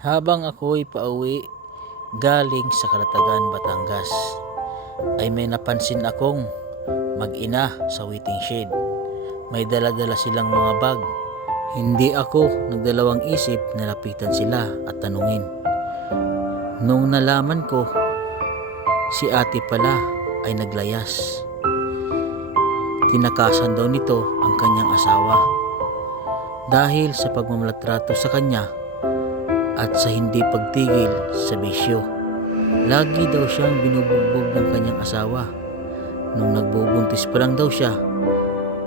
Habang ako'y pauwi galing sa Kalatagan, Batangas, ay may napansin akong mag-ina sa waiting shed. May dala-dala silang mga bag. Hindi ako nagdalawang isip na lapitan sila at tanungin. Nung nalaman ko, si ate pala ay naglayas. Tinakasan daw nito ang kanyang asawa dahil sa pagmamalatrato sa kanya at sa hindi pagtigil sa bisyo. Lagi daw siyang binubugbog ng kanyang asawa. Nung nagbubuntis pa lang daw siya,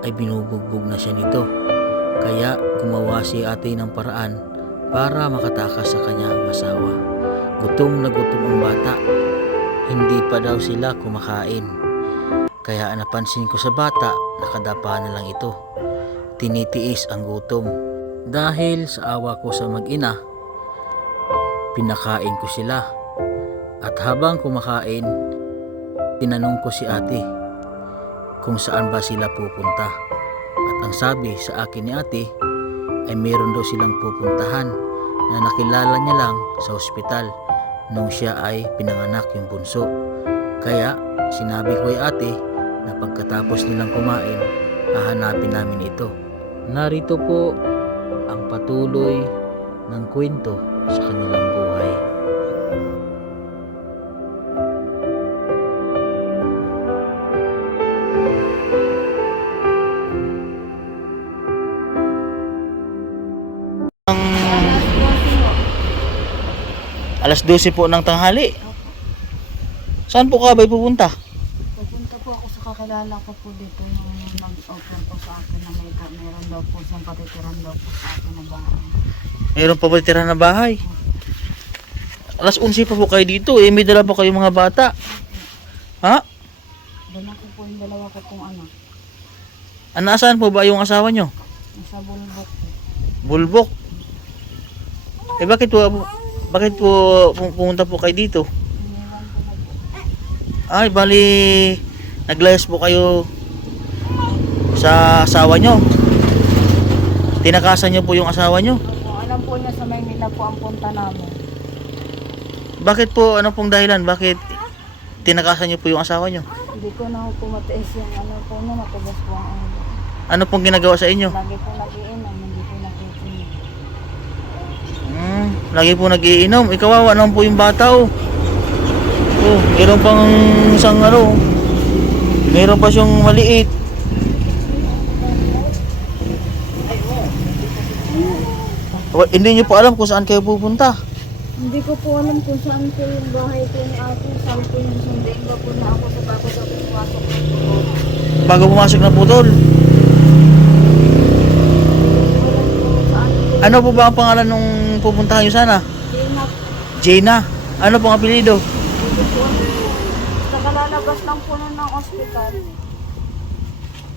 ay binubugbog na siya nito. Kaya gumawa si ate ng paraan para makatakas sa kanyang asawa. Gutom na gutom ang bata. Hindi pa daw sila kumakain. Kaya napansin ko sa bata, nakadapa na lang ito. Tinitiis ang gutom. Dahil sa awa ko sa mag-ina, pinakain ko sila. At habang kumakain, tinanong ko si ate kung saan ba sila pupunta. At ang sabi sa akin ni ate ay meron daw silang pupuntahan na nakilala niya lang sa ospital nung siya ay pinanganak yung bunso. Kaya sinabi ko kay ate na pagkatapos nilang kumain, hahanapin namin ito. Narito po ang patuloy ng kwento sa kanilang buhay. Alas 12 po ng tanghali. Saan po ka ba pupunta? Pupunta po ako sa kakilala ko po dito yung nag-offer po sa akin na meron daw po siyang patitiran daw po sa akin na bahay. Mayroon pa ba tira na bahay? Alas 11 pa po kayo dito eh. May dala pa kayo mga bata. Ha? Dala ko po yung dalawa ko pong anak. Nasaan po ba yung asawa nyo? Nasa bulbok po. Bulbok. Eh bakit po pumunta po kayo dito? Iniwan ko na po. Ay, bali naglayas po kayo sa asawa nyo. Tinakasan nyo po yung asawa nyo. Kung alam po niya sa Maynila po ang punta namin. Bakit po, ano pong dahilan? Bakit tinakasan nyo po yung asawa nyo? Hindi ko na po matiis yung ano po na matigas po ang ano. Ano pong ginagawa sa inyo? Lagi po nagiinom, hindi po nakikinig. Lagi po nagiinom. Ikawawa naman po yung bata oh. Oh, mayroon pang isang ano. Mayroon pa siyang maliit. Hindi nyo po alam kung saan kayo pupunta. Hindi ko po alam kung saan po yung bahay po ni ate. Saan po yung sundin ba po na ako sa bago daw po pumasok ng putol. Bago pumasok na putol. Ano po ba ang pangalan nung pupuntahan nyo sana? Jaina. Ano pong apelido? Nakalalabas lang po nun ng ospital.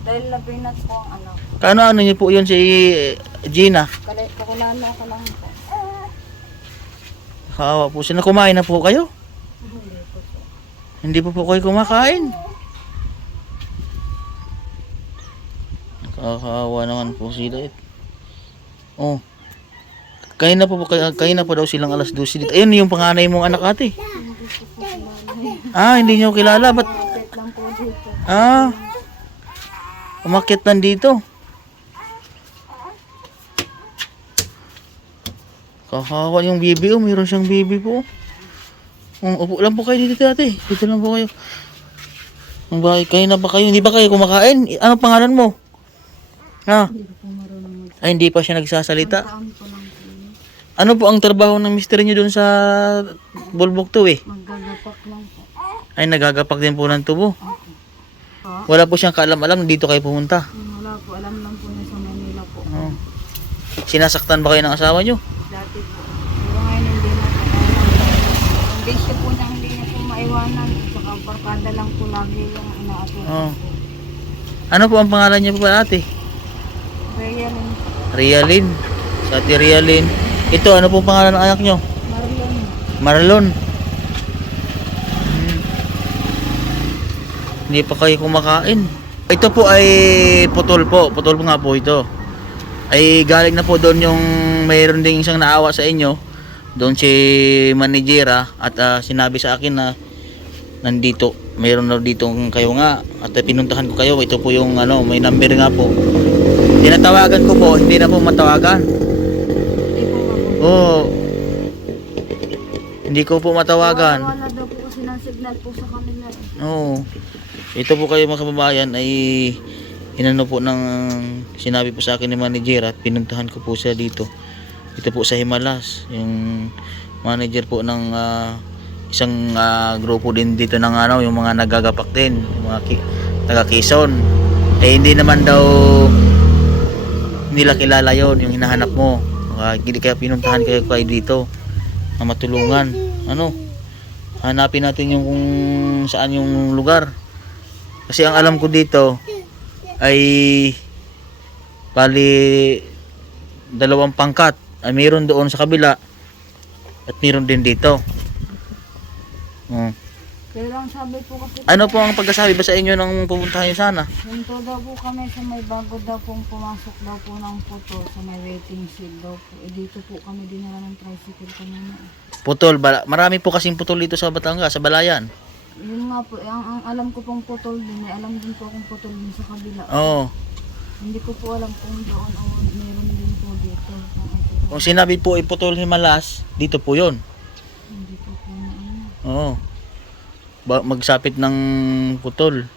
Dahil labinat po ang anak. Ano niyo po yun si Gina? Kakilala ko lang po. Kawawa po siya. Kumain na po kayo? Hindi po po. Hindi po po kayo kumakain. Nakakawa naman po sila. Oh. Kain na po daw silang alas 12 dito. Ayun yung panganay mong anak ate. Hindi po po kilala. Hindi niyo kilala. Ba't? Kapit lang po dito. Umakyat nandito. Kakawa yung bibi oh. Mayroon siyang bibi po. Upo lang po kayo dito ate. Dito lang po kayo. Kayo na ba kayo? Hindi ba kayo kumakain? Ano pangalan mo? Ha? Hindi ko po marunong Ay, hindi pa siya nagsasalita. magpaan ko lang po. Ano po ang trabaho ng mister niyo doon sa Bulbok to eh? Maggagapak lang po. Ay, nagagapak din po ng tubo. Po? Wala po siyang kaalam-alam dito kayo pumunta. Wala po. Alam lang po niya sa Manila po. Oh. Sinasaktan ba kayo ng asawa niyo? Dati po. Pero ngayon hindi na po. Ang bisyo po niya hindi niya po maiwanan. Saka barkada lang po lagi yung inaatulog Oh. po. Ano po ang pangalan niya po ate? Rhea Lynn. Rialin. Sa ate Rialin. Ito, ano pong pangalan ng anak niyo? Marlon. Marlon. Hindi pa kayo kumakain. Ito po ay putol po. Putol po nga po ito. Ay galing na po doon yung mayroon ding isang naawa sa inyo. doon si managera at sinabi sa akin na nandito, mayroon na dito kayo nga at pinuntahan ko kayo. Ito po yung ano, may number nga po. Tinatawagan ko po, hindi na po matawagan. Hindi po mabot. Oo. Hindi ko po matawagan. Wala daw po kasi ng signal po sa kanila. Oo. Ito po kayo mga kababayan ay inano po ng sinabi po sa akin ni manager at pinuntahan ko po siya dito. Ito po sa Himalas, yung manager po ng isang grupo din dito ng ano, yung mga nagagapak din, yung mga taga Quezon. Eh hindi naman daw nila kilala yon yung hinahanap mo. Kaya pinuntahan kayo dito na matulungan. Ano? Hanapin natin yung kung saan yung lugar. Kasi ang alam ko dito ay bali 2 pangkat. Ay mayroon doon sa kabila at mayroon din dito. Kaya lang sabi po kasi... Ano po ang pagkasabi ba sa inyo nang pupuntahan nyo sana? Hinto daw po kami sa may bago daw pong pumasok daw po ng putol sa may waiting shed daw po. Eh dito po kami dinala ng tricycle kanina. Putol, marami po kasing putol dito sa Batangas, sa Balayan. Yun nga po, ang alam ko pong putol din, alam din po akong putol din sa kabila. Oo. Hindi ko po alam kung doon o meron din po dito. Kung sinabi po ay putol Himalas, dito po yon. Hindi ko po na ano. Oo. Magsapit ng putol.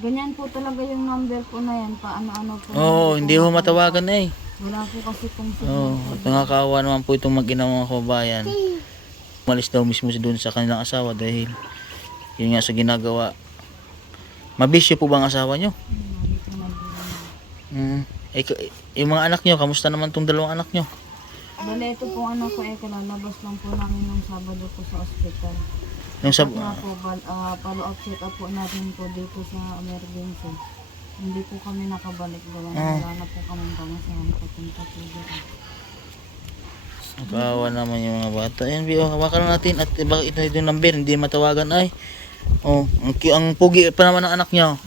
Ganyan po talaga yung number po na yan, paano-ano po. Oo, hindi ho matawagan eh. Wala po kasi pong Oo, at nakakaawa naman po itong mag-ina mga kababayan. Umalis daw mismo doon sa kanilang asawa dahil yun nga sa ginagawa. Mabisyo po ba ang asawa nyo? Yung mga anak nyo, kamusta naman tong 2 anak nyo? Bale, ito pong anak ko kalalabas lang po namin ng Sabado po sa ospital. Yung At nga po, follow-up check-up po natin po dito sa emergency. Hindi po kami nakabalik doon. Wala na po kami pamasahan papunta po doon. Nakawa naman yung mga bata. Ayan, hawakan natin at bakit ito yung number, hindi matawagan ay. Oh, ang pugi pa naman ng anak niya.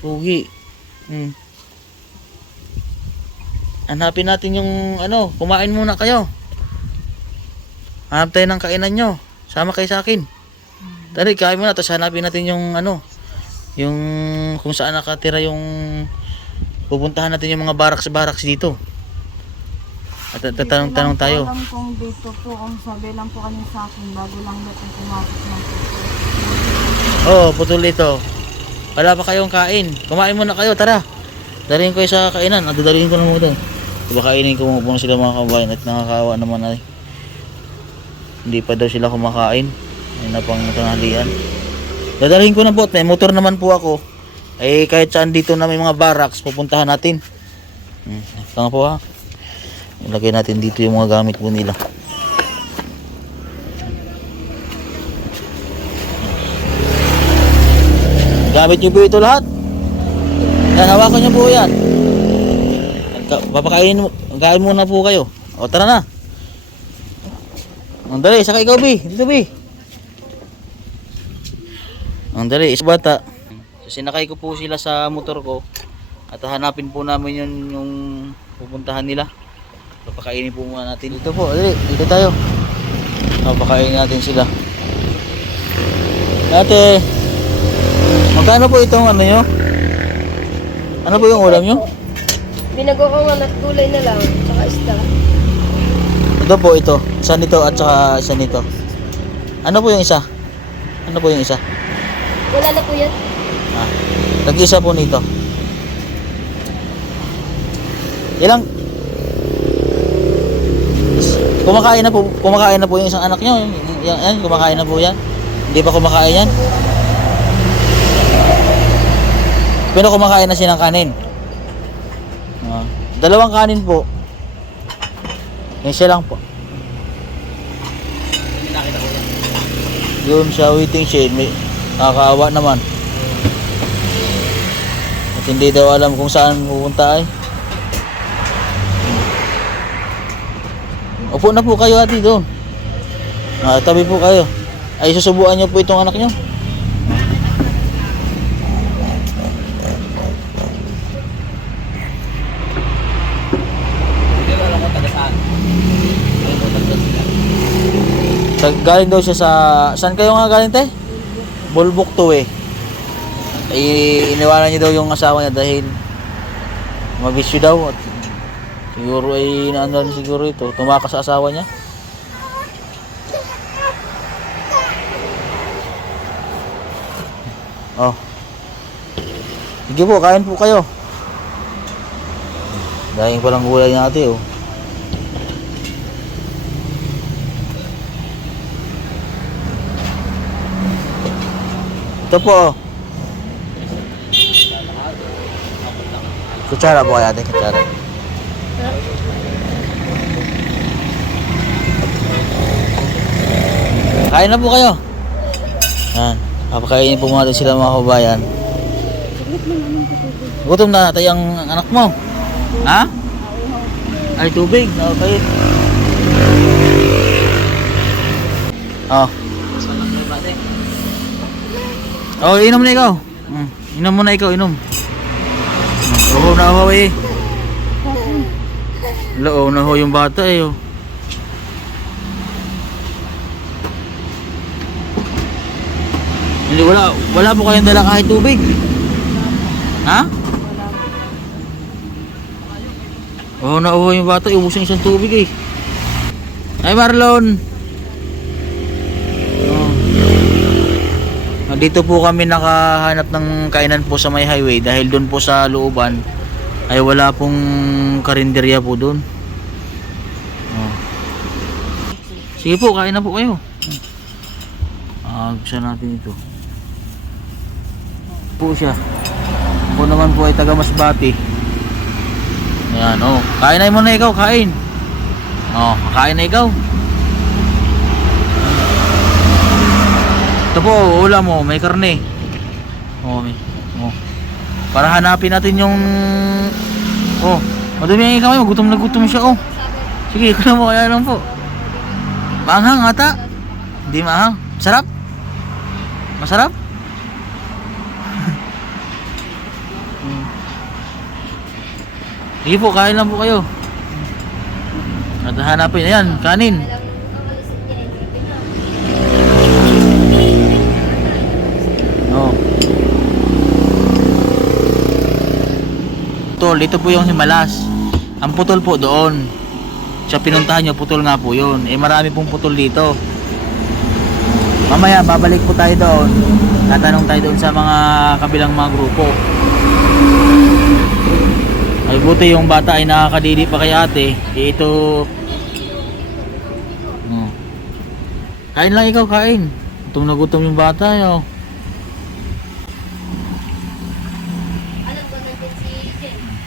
Pugi. Hanapin natin yung ano, kumain muna kayo. Hanap tayo ng kainan nyo. Sama kayo sa akin. Tari, kain muna, tapos hanapin natin yung ano, yung kung saan nakatira yung pupuntahan natin yung mga baraks dito. At tatanong tayo. Alam kong dito po, ang sabi lang po kanina sa akin, bago lang natin pumasok ng putol. Oh, putol ito. Wala pa kayong kain. Kumain muna kayo, tara. Dalhin ko kayo sa kainan. Dadalhin ko na muna. Diba kainin ko muna sila mga kabayan at nakakaawa naman ay. Hindi pa daw sila kumakain. Ay na pang tanghalian. Dadalhin ko na po at may motor naman po ako. Ay kahit saan dito na may mga barracks, pupuntahan natin. Tanga po ha. Ilagay natin dito yung mga gamit po nila. Gamit nyo po ito lahat. Yan, hawakan nyo po yan. Kain muna po kayo. O tara na. Ang dali, saka ikaw B. Dito B. Ang dali, isa bata. So, sinakay ko po sila sa motor ko. At hanapin po namin yung pupuntahan nila. Papakainin po muna natin. Dito po, dali, dito tayo. Papakainin natin sila. Ate, magkano po itong ano nyo? Ano po yung ulam nyo? Binago ko nga at gulay na lang, tsaka isda. Ito po ito. Isa nito at saka isa nito. Ano po yung isa? Ano po yung isa? Wala na po yan. Nag-isa po nito. Ilang? Kumakain na po yung isang anak nyo. Yan, kumakain na po yan. Hindi pa kumakain yan. Pero kumakain na silang kanin. 2 kanin po. Yung isa lang po. Yun sa waiting shed, may nakakaawa naman. At hindi daw alam kung saan pupunta ay. Upo na po kayo ate doon. Tabi po kayo. Ay susubuan niyo po itong anak niyo. Galing daw siya sa... Saan kayo nga galing, te? Bulbok to eh. Iniwanan niya daw yung asawa niya dahil mabisyo daw. At siguro ay naano rin siguro ito. Tumakas sa asawa niya. Oh. Sige po, kain po kayo. Dahil palang gulay natin oh. Ito po oh. Kutsara po kaya ate, kutsara. Kain na po kayo. Yan. Papakainin po natin sila mga kabayan. Gutom na natin ang anak mo. Ha? Ay, tubig. Okay. Oh. Oh, inom na ikaw. Inom muna ikaw, inom. Oo, na ho eh. Loo na ho yung bata eh. Oh. Hindi, wala po kayong dala kahit tubig. Ha? Oo, nauho yung bata, iubusin isang tubig eh. Ay Marlon. Dito po kami nakahanap ng kainan po sa may highway dahil doon po sa looban ay wala pong karinderya po doon. Sige po, kain na po kayo. Gusto natin ito. Po siya. Ako naman po ay taga Masbate. Ayan, oh. Kain na muna ikaw, kain. Oh, kain na ikaw. Ito po, ulam mo, may karne. Oh, may. Oh. Para hanapin natin yung madumi ang ikaw, gutom na gutom siya, oh. Sige, ikaw mo, kaya lang po. Maanghang ata. Hindi maanghang. Sarap? Masarap? Sige po, kain lang po kayo. At hanapin, ayan, kanin. Ito po yung Himalas. Ang putol po doon. Siya pinuntahan nyo, putol nga po yun. Eh marami pong putol dito. Mamaya babalik po tayo doon. Tatanong tayo doon sa mga kabilang mga grupo. Ay buti yung bata ay nakakadidi pa kay ate. Eh ito kain lang ikaw, kain. Gutom na gutom yung bata yo.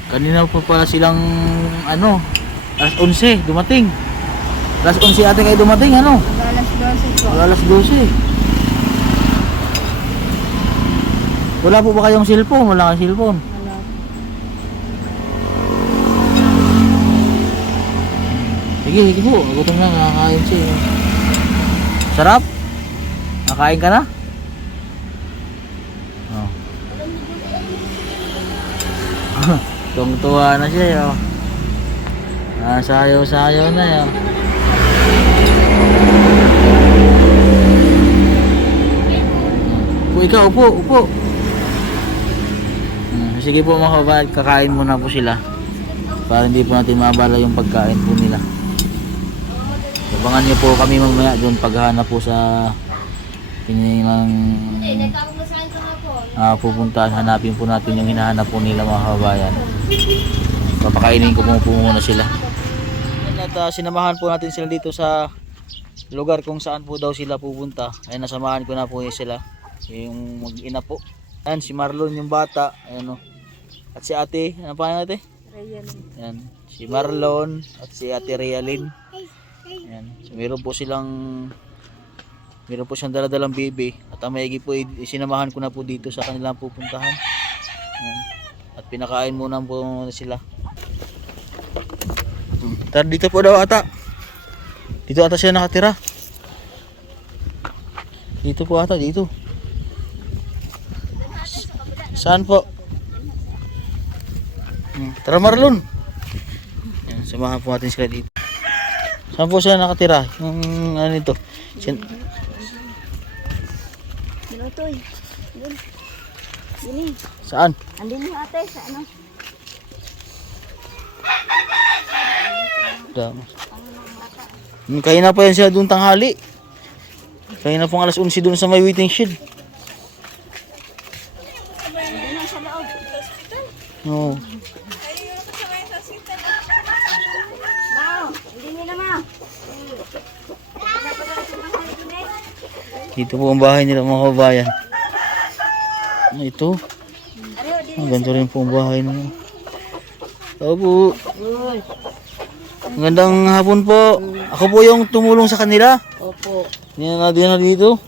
Kanina po pala silang alas 11 dumating. Alas 11 ate kayo dumating, ano? Alas 12 po. Alas 12. Wala po ba kayong cellphone? Wala kayong cellphone? Wala. Sige po, gutom na, nakakain siya. Sarap? Nakain ka na? Oh. Tungtuwa na siya, oh. Sayaw-sayaw na yan. Ikaw, upo. Sige po mga kabayan, kakain muna po sila para hindi po natin mabala yung pagkain po nila. Abangan niyo po kami mamaya doon paghahanap po sa pinilang pupuntahan. Hanapin po natin yung hinahanap po nila mga kabayan. Papakainin ko po muna sila. At sinamahan po natin sila dito sa lugar kung saan po daw sila pupunta. Ay nasamahan ko na po sila. Yung mag-ina po. Ayan, si Marlon yung bata. Ayan o. At si ate, ano pa natin? Realin. Ayan, si Marlon at si ate Realin. Ayan, so meron po siyang daladalang baby. At ang maigi po, sinamahan ko na po dito sa kanilang pupuntahan. Ayan. At pinakain muna po sila. Tara, dito po daw ata. Dito ata siya nakatira. Dito po ata, dito. Saan po? Tara Marlon. Yan, samahan po natin sila dito. Saan po sila nakatira? Yung ano nito? Binutoy. Yun. Sini. Saan? Andin yung ate sa ano. Dami. Kaya na pa yan sila doon tanghali. Kaya na pong alas 11 doon sa may waiting shed. Andin lang sa loob. Sa ospital. Oo. Bao, hindi nila ma. Dito po ang bahay nila mga kababayan. Ito. Ang ganito rin po ang bahay nila. Opo. Uy. Magandang hapon po. Ako po yung tumulong sa kanila. Opo. Hindi na dito.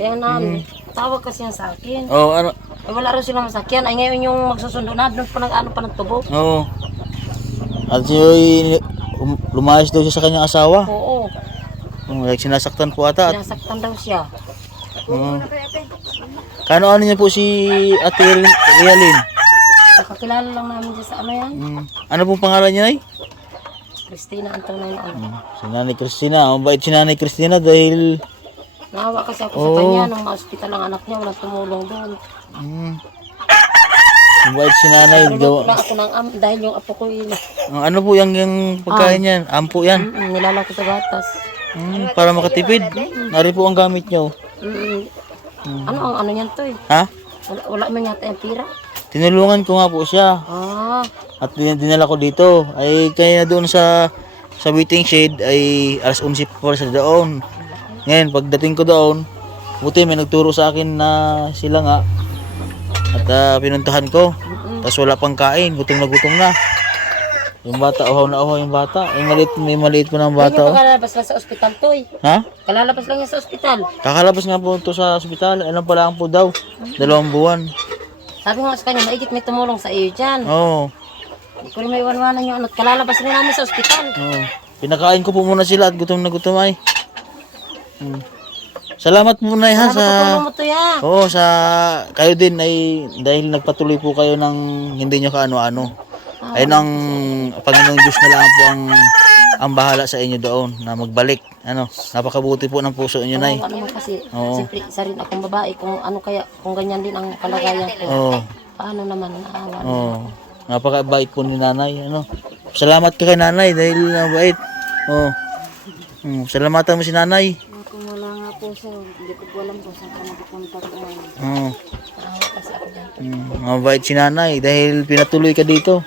Kaya namin, tawag kasi yan sa akin. Oo, ano? Ay, wala rin silang masakyan. Ay ngayon yung magsusundo na, doon pa ano pa nagtubo. Oo. At siya lumayas daw siya sa kanyang asawa. Oo. Like sinasaktan po ata. Sinasaktan daw siya. Oo. Kano ano niya po si Ate Realin? Nakakilala lang namin dyan sa ano yan. Ano pong pangalan niya ay? Christina ang tunay na ano. Si Nanay Cristina. Ang bait si Nanay Cristina dahil Nahawa kasi ako sa kanya nung ma-hospital ang anak niya, walang tumulong doon. ang bait si Nanay. Pero wala ako ng dahil yung apo ko yun. Ano po yung pagkain yan? Ampo yan. Nilalak ko sa gatas. Para makatipid. Nari po ang gamit niyo. Ano ang ano yan to eh? Ha? Wala man yata yung pira. Tinulungan ko nga po siya. At dinala ko dito. Ay kaya na doon sa waiting shed ay alas 11 pa pala sa doon. Ngayon pagdating ko doon, buti may nagturo sa akin na sila nga. At pinuntahan ko. Tapos wala pang kain, gutom na. Yung bata, uhaw na uhaw yung bata. May maliit po ng bata. Hindi kalalabas lang sa ospital to eh. Ha? Kalalabas lang yan sa ospital. Kakalabas nga po ito sa ospital. Alam pa lang po daw. 2 buwan. Sabi ko nga sa kanya, maigit may tumulong sa iyo dyan. Oo. Hindi ko rin may iwanwanan yung ano. Kalalabas rin namin sa ospital. Oo. Pinakain ko po muna sila at gutom na gutom ay. Salamat muna ha sa... Tulong mo to ya. Oo, sa kayo din ay dahil nagpatuloy po kayo ng hindi nyo kaano-ano. Ayun ang Panginoong Diyos na lang po ang bahala sa inyo doon na magbalik. Ano, napakabuti po ng puso niyo, Nay. Ano kasi, siyempre isa rin akong babae. Kung ano kaya, kung ganyan din ang kalagayan ko. Oo. Paano naman, naawa. Oo. Napakabait po ni Nanay, ano. Salamat ka kay Nanay dahil mabait. Oo. Salamatan mo si Nanay. Kung wala nga po siya, hindi ko po alam kung saan ka nagpunta ko. Oo. Kasi ako dyan. Mabait si Nanay dahil pinatuloy ka dito.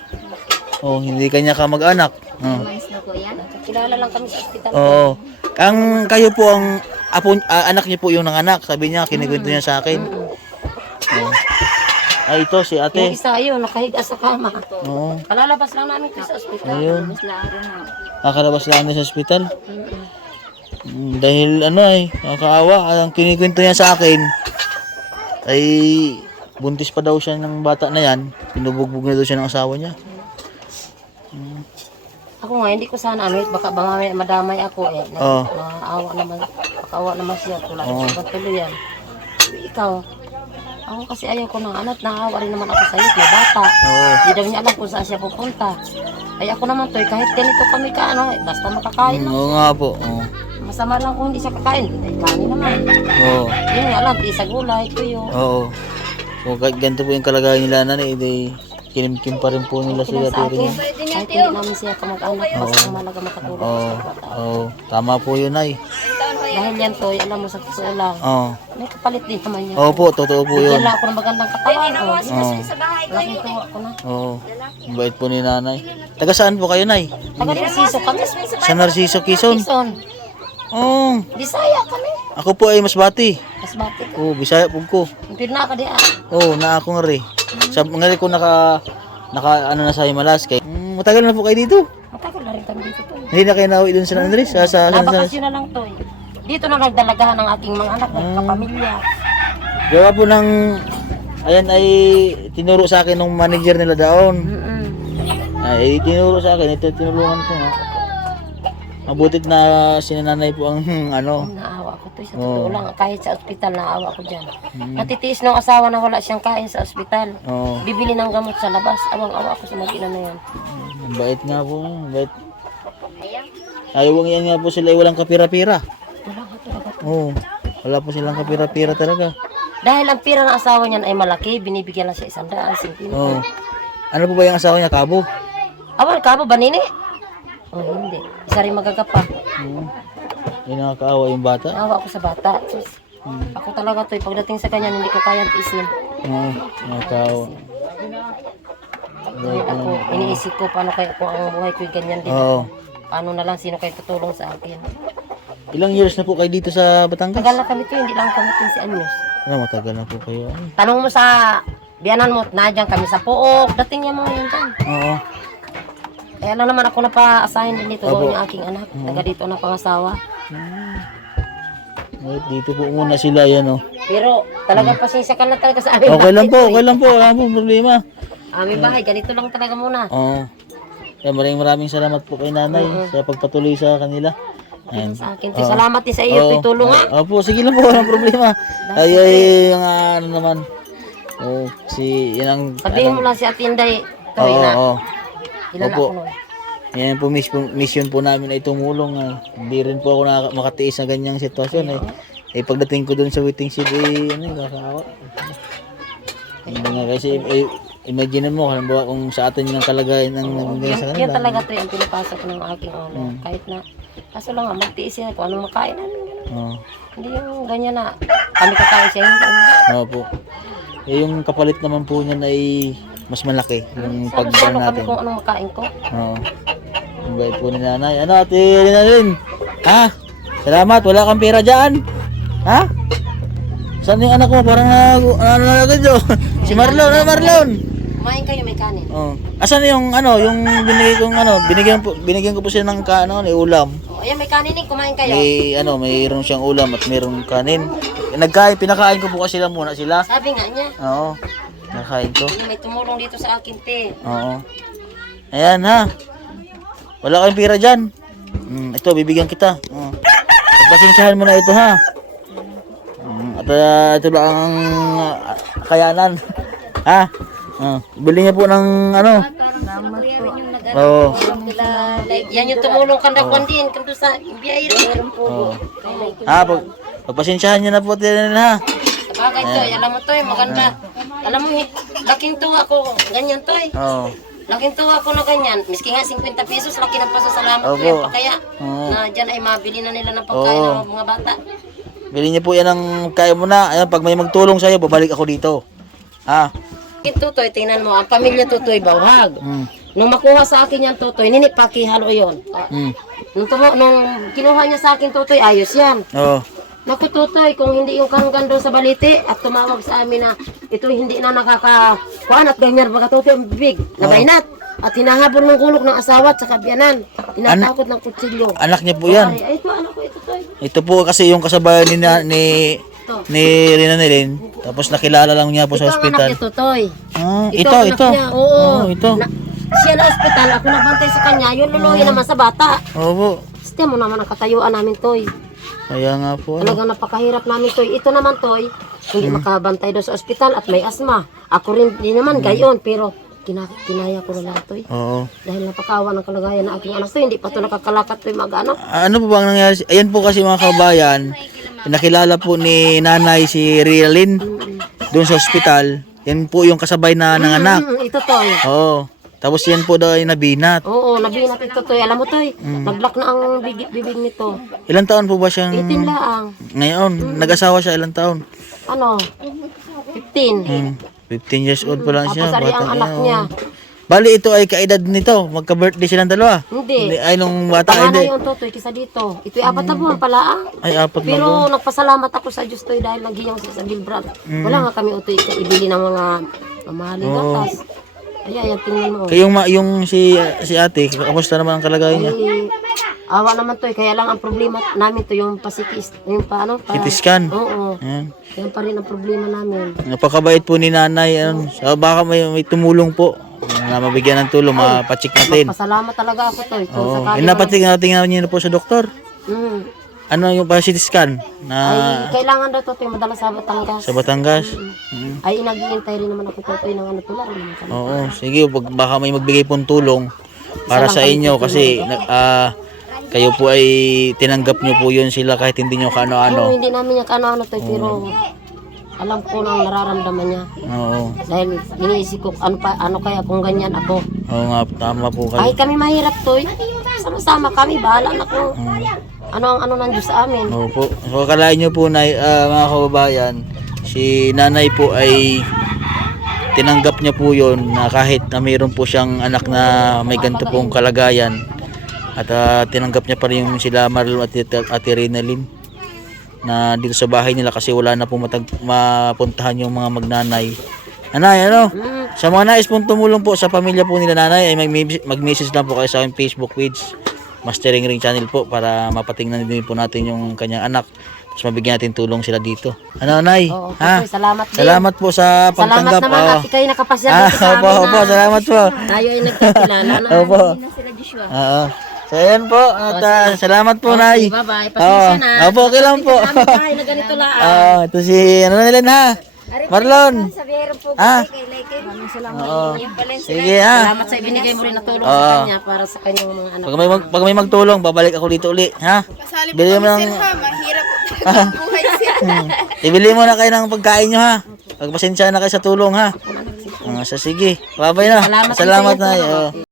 Oh, hindi kanya ka mag-anak. Oh. Kilala lang kami sa ospital. Oo. Ang kayo po ang anak niyo po yung nanganak. Sabi niya, kinikwento niya sa akin. Oh. Ay, ito si Yung ate. isa yun, nakahiga sa kama. Oo. Kalalabas lang namin ko sa ospital. Ayun. Nakalabas lang niya sa ospital. Dahil ano ay, nakakaawa. Ang kinikwento niya sa akin ay buntis pa daw siya ng bata na yan. Pinubugbog na daw siya ng asawa niya. Ako nga, hindi ko sana ano, baka madamay ako eh. Oo. Naawa naman, pakaawa naman siya. Tulad ko sa tuluyan. Ikaw, ako kasi ayaw ko ng anak, naawa rin naman ako sa iyo, na bata. Oo. Hindi daw niya alam kung saan siya pupunta. Ay ako naman to, kahit ganito kami ka, ano, basta makakain lang. Oo nga po. Oo. Masama lang kung hindi siya kakain. Ay, kanin naman. Oo. Yun nga lang, sa gulay, tuyo. Oo. So, kahit ganito po yung kalagayan nila na kinimkim pa rin po nila sila Sa tiri akin, niya. kahit hindi namin siya kamag-anak, basta malaga makatulong Oo. sa bata. Oo. Tama po yun ay. Dahil yan to, alam mo sa totoo lang. Oo. May kapalit din naman yan. Opo, totoo po yun. Bigyan lang ako ng magandang katawan. Oo. Laking tuwa ko na. Oo. Ang bait po ni Nanay. Taga saan po kayo, Nay? Taga Narciso kami. Sa Narciso, Quezon? Quezon. Oo. Bisaya kami. Ako po ay Masbati. Masbati ko. Oo, Bisaya po ko. Pirna ka di ah. Oo, na ako nga rin. Sa ngayon ko naka ano na sa Himalas kay matagal na po kayo dito. Matagal na rin kami dito to. Hindi na kayo nauwi dun sa San Andres sa Nabakasyon na lang to eh. Dito na nagdalagahan ng aking mga anak, ng kapamilya. gawa po ng ayan ay tinuro sa akin ng manager nila doon. Ay tinuro sa akin, ito tinulungan ko nga. Mabutit na sinananay po ang ano. Naawa ko to sa totoo lang. Kahit sa ospital, naawa ko dyan. Natitiis ng asawa na wala siyang kain sa ospital. Oo. Bibili ng gamot sa labas. Awang-awa ko sa mag-ina na yan. Bait nga po, bait. Ayaw yan nga po sila ay walang kapira-pira. Wala ka talaga. Oo. Wala po silang kapira-pira talaga. Dahil ang pira ng asawa niyan ay malaki, binibigyan lang siya 150. Oo. Ano po ba yung asawa niya? Kabo? Awal ka ba, Nini? Oh, hindi. Isa rin magagapa. Oo. Yung nakakaawa yung bata. Naawa ako sa bata. Sus, ako talaga to, pagdating sa kanya, hindi ko kayang isin. Oo. Nakakaawa. Dahil ako, iniisip ko, paano kaya kung ang buhay ko'y ganyan din. Oo. Paano na lang, sino kayo tutulong sa akin. Ilang years na po kayo dito sa Batangas? Tagal na kami to, hindi lang kami 15 anyos. Ano, matagal na po kayo. Ay. Tanong mo sa biyanan mo, nadyan kami sa Puok, dating niya mga yun dyan. Oo. Kaya lang naman ako napaasahin din dito, Opo. gawin yung aking anak. Taga dito na pangasawa. Ay, dito po muna sila yan, oh. Pero talagang pasensya ka na talaga sa amin. Okay lang po, okay lang po. Wala po problema. Aming bahay, ganito lang talaga muna. Oo. Kaya maraming salamat po kay nanay sa pagpatuloy sa kanila. Ayan. Sa akin, to. Salamat din sa iyo, Oo. tulong ha. Opo, sige lang po, walang problema. Ay, yung ano naman. Oh, yan ang... Sabihin mo lang si Atinday, Toy Oo, na. oo. Ilan Opo. ako nun? Yan po, mission po namin ay tumulong. Hindi rin po ako makatiis sa ganyang sitwasyon. Pagdating ko doon sa waiting shed, kakaawa. Hindi nga kasi, imagine mo, halimbawa kung sa atin yung kalagayan ng nangyayari sa Yan kanila. talaga to yung pinapasok ng aking ulo. Kahit na, kaso lang magtiis yan kung anong makain namin. Ganun. Oo. Hindi yung ganyan na, kami kakain siya, hindi. Opo. Yung kapalit naman po niyan ay mas malaki. Yung Salo-salo pagdaan kami natin. kung anong makain ko. Oo. Ang bait po ni nanay. Ano, ate Rinalyn? Ha? Salamat, wala kang pera dyan. Ha? Saan yung anak mo? Parang agad yun. Si Marlon, Marlon? Kumain kayo, may kanin. Oh. Asan yung yung binigyan ko po siya ng ulam. Oh, ayan, may kanin eh, kumain kayo. Mayroon siyang ulam at mayroong kanin. Pinakain ko po kasi lang muna sila. Sabi nga niya, Oo. Pinakain ko. may tumulong dito sa akin, te. Oo. Ayan ha. Wala kayong pira dyan. Ito, bibigyan kita. Pagpasensahan mo na ito ha. At ito lang ang kayanan. Ha? Bili niya po ng Oo. Yan yung tumulong kanda din, kanda sa biyahira. Oo. Pagpasensyahan niyo na po din ha. Sabagay to, alam mo to, maganda. Alam mo, laking tuwa ko, ganyan to eh. Oo. Laking tuwa ko na ganyan. Miski nga 50 pesos, laki ng pasasalamat ko Opo. yan. Kaya Oo. na dyan ay mabili na nila ng pagkain ng mga bata. Bili niya po yan ng kaya mo na. Ayan, pag may magtulong sa'yo, babalik ako dito. Ha? Tutoy, tingnan mo, ang pamilya Tutoy Bawhag. Nung makuha sa akin yan Tutoy, pakihalo yon. Nung kinuha niya sa akin Tutoy, ayos yan. Oo. Naku Tutoy, kung hindi yung karunggan sa baliti at tumawag sa amin na ito hindi na nakakakuan at ganyan baga Tutoy ang bibig, nabainat. At hinahabol ng gulok ng asawa at sa kabyanan. Tinatakot ng kutsilyo. Anak niya po yan. Ay, ito anak ko ito Toy. Ito po kasi yung kasabayan ni Rinalyn. Tapos nakilala lang niya po Ito sa ang anak ospital. niya Tutoy. Ito. ang anak niya, oo. Ito. Siya na ospital, ako nagbantay sa kanya, yung luluhin naman sa bata. Opo. Siya mo naman ang katayuan namin Toy. Kaya nga po. Talagang napakahirap namin Toy. Ito naman Toy, hindi makabantay doon sa ospital at may asma. Ako rin din naman gayon, pero kinaya ko na lang Toy. Oo. Dahil napakawa ng kalagayan ng aking anak Toy, hindi pa ito nakakalakad Toy mag-anak. Ano po bang nangyari? Ayan po kasi mga kabayan, nakilala po ni nanay si Rinalyn doon sa ospital. Yan po yung kasabay na ng anak. Ito Toy. Oo. Tapos yan po daw ay nabinat. Oo, nabinat ito Toy. Alam mo Toy, nag-block na ang bibig nito. Ilang taon po ba siyang 18 laang. ngayon? Nag-asawa siya ilang taon? Ano? 15. 15 years old pa lang siya. Tapos ari ang anak niya. Bali ito ay kaedad nito. Magka-birthday silang dalawa. Hindi. Ay nung bata Tama na hindi. yung Totoy kisa dito. Ito'y 4 na buwan pala ah. Ay apat na Pero po. nagpasalamat ako sa Diyos Toy dahil naghiyang siya sa Gilbrad. Wala nga kami utoy ibili ng mga mamahaling gatas. Ay, tingnan mo. Kayong yung si ate, kamusta naman ang kalagayan niya? Eh, awa naman Toy, kaya lang ang problema namin to yung pasikis, yung paano? CT scan. Oo. Ayan. Yan pa rin ang problema namin. Napakabait po ni nanay. So, baka may tumulong po. Na mabigyan ng tulong, mapacheck natin. Pasalamat talaga ako Toy. Kung Oo. sakali Napatingnan niyo na po sa doktor. Mm. Ano yung CT scan na Ay, kailangan daw Toy madala sa Batangas. sa Batangas? Ay, naghihintay rin naman ako Toy ng ano tulad naman kami. Oo, sige, baka may magbigay pong tulong para sa inyo kasi kayo po ay tinanggap nyo po yun sila kahit hindi nyo Oo, kaano-ano. hindi namin niya kano-ano to, pero alam ko na ang nararamdaman niya. Oo. Dahil iniisip ko, ano kaya kung ganyan ako. Oo nga, tama po kayo. Ay, kami mahirap to. Sama-sama kami, bahala na kung ano ang ano ng Diyos sa amin. Opo. So akalain nyo po na mga kababayan, si nanay po ay tinanggap niya po yun na kahit na mayroon po siyang anak na may ganito pong kalagayan at tinanggap niya pa rin yung sila Marlon at Ate Renalyn na dito sa bahay nila kasi wala na po mapuntahan yung mga magnanay. Nanay, ano? Sa mga nais pong tumulong po sa pamilya po nila nanay ay mag-message lang po kayo sa aking Facebook page Mastering Ring Channel po para mapatingnan din po natin yung kanyang anak. Tapos mabigyan natin tulong sila dito. Ano, Nay? Oo, Ha? okay, salamat din. Salamat po sa Salamat pagtanggap. naman Oo. at kayo nakapasya dito sa Opo, amin opo, na salamat po. tayo ay nagkakilala na. Opo. Oo. So, ayan po. At salamat po, Nay. Bye-bye. Pasensya na. Opo, okay lang po. Namin tayo na ganito lang. Ito si, ano na nila na? Marlon. Ha? Oo. Sige, ha? Salamat sa ibinigay mo rin na tulong sa kanya para sa kanyang mga anak. Pag may magtulong, babalik ako dito uli, ha? Bili mo ng Mahirap po talaga ang buhay sir. ibili mo na kayo ng pagkain nyo, ha? Pagpasensya na kayo sa tulong, ha? So, sige. Bye-bye na. Salamat Salamat din sa na. inyo. Oo.